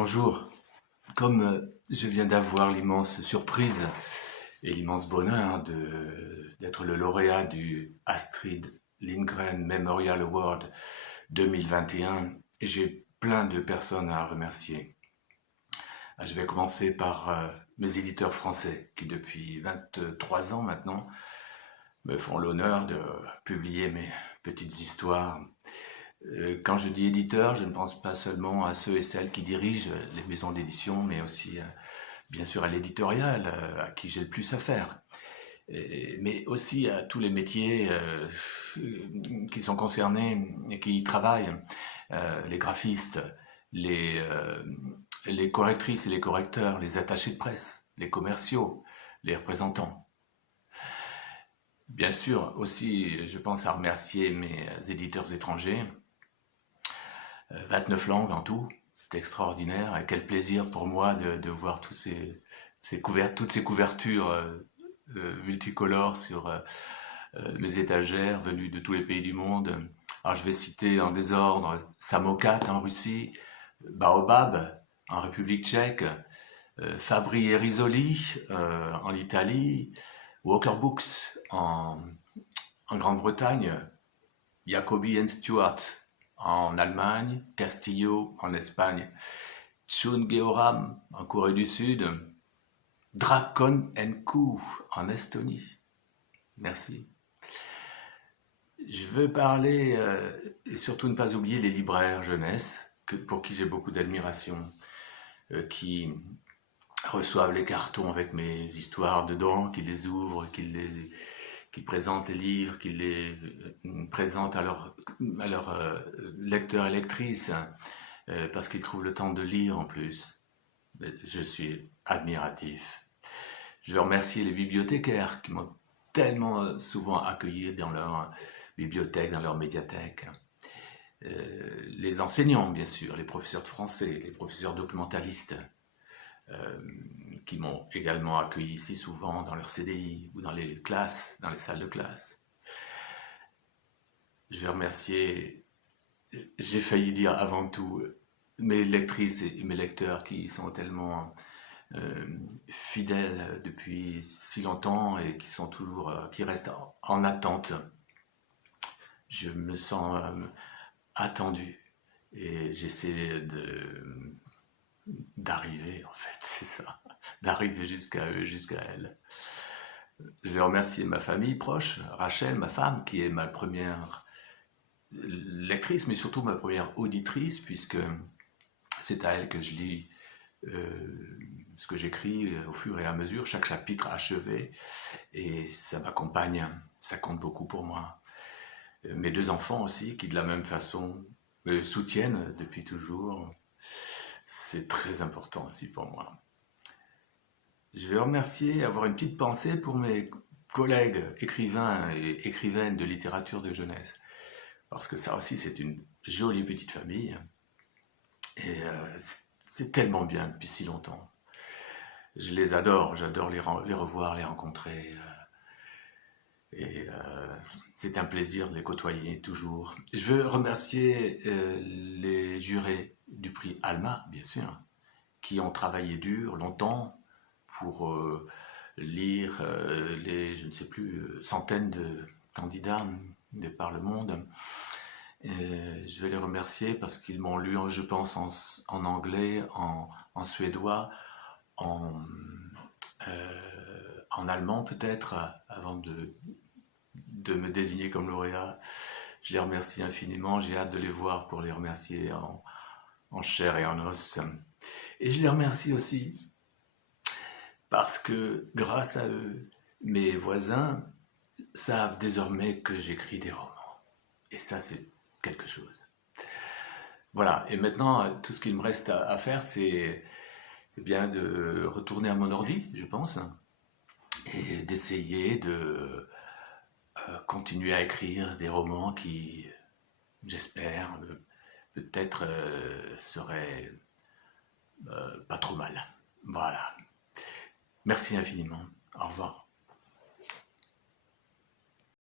Bonjour, comme je viens d'avoir l'immense surprise et l'immense bonheur d'être le lauréat du Astrid Lindgren Memorial Award 2021, j'ai plein de personnes à remercier. Je vais commencer par mes éditeurs français qui depuis 23 ans maintenant me font l'honneur de publier mes petites histoires. Quand je dis éditeur, je ne pense pas seulement à ceux et celles qui dirigent les maisons d'édition, mais aussi bien sûr à l'éditorial, à qui j'ai le plus à faire, mais aussi à tous les métiers qui sont concernés et qui y travaillent, les graphistes, les, euh, les correctrices et les correcteurs, les attachés de presse, les commerciaux, les représentants. Bien sûr, aussi, je pense à remercier mes éditeurs étrangers, 29 langues en tout, c'est extraordinaire. Et quel plaisir pour moi de voir toutes ces couvertures multicolores sur mes étagères venues de tous les pays du monde. Alors je vais citer en désordre Samokat en Russie, Baobab en République tchèque, Fabri et Risoli en Italie, Walker Books en Grande-Bretagne, Jacobi and Stewart en Allemagne, Castillo en Espagne, Chun Georam en Corée du Sud, Drakon Co en Estonie. Merci. Je veux parler et surtout ne pas oublier les libraires jeunesse, pour qui j'ai beaucoup d'admiration, qui reçoivent les cartons avec mes histoires dedans, qui les ouvrent, qui présentent les livres, qui les présentent à leurs lecteurs et lectrices, parce qu'ils trouvent le temps de lire en plus. Je suis admiratif. Je veux remercier les bibliothécaires qui m'ont tellement souvent accueilli dans leur bibliothèque, dans leur médiathèque. Les enseignants, bien sûr, les professeurs de français, les professeurs documentalistes, qui m'ont également accueilli si souvent dans leur CDI ou dans les classes, dans les salles de classe. Je vais remercier, j'ai failli dire avant tout, mes lectrices et mes lecteurs qui sont tellement fidèles depuis si longtemps et qui sont toujours, qui restent en attente. Je me sens attendu et j'essaie d'arriver, en fait, c'est ça, d'arriver jusqu'à eux, jusqu'à elles. Je vais remercier ma famille proche, Rachel, ma femme, qui est ma première lectrice, mais surtout ma première auditrice, puisque c'est à elle que je lis ce que j'écris au fur et à mesure, chaque chapitre achevé, et ça m'accompagne, ça compte beaucoup pour moi. Mes deux enfants aussi, qui de la même façon me soutiennent depuis toujours, c'est très important aussi pour moi. Je vais remercier, avoir une petite pensée pour mes collègues écrivains et écrivaines de littérature de jeunesse, parce que ça aussi c'est une jolie petite famille, et c'est tellement bien depuis si longtemps. Je les adore, j'adore les revoir, les rencontrer, et c'est un plaisir de les côtoyer toujours. Je veux remercier les jurés du prix Alma, bien sûr, qui ont travaillé dur, longtemps, pour lire les, je ne sais plus, centaines de candidats de par le monde. Je vais les remercier parce qu'ils m'ont lu, je pense, en anglais, en suédois, en allemand peut-être, avant de me désigner comme lauréat. Je les remercie infiniment, j'ai hâte de les voir pour les remercier en chair et en os. Et je les remercie aussi parce que grâce à eux, mes voisins savent désormais que j'écris des romans. Et ça, c'est quelque chose. Voilà, et maintenant, tout ce qu'il me reste à faire, c'est bien de retourner à mon ordi, je pense, et d'essayer de continuer à écrire des romans qui, j'espère, peut-être seraient pas trop mal. Voilà. Merci infiniment. Au revoir.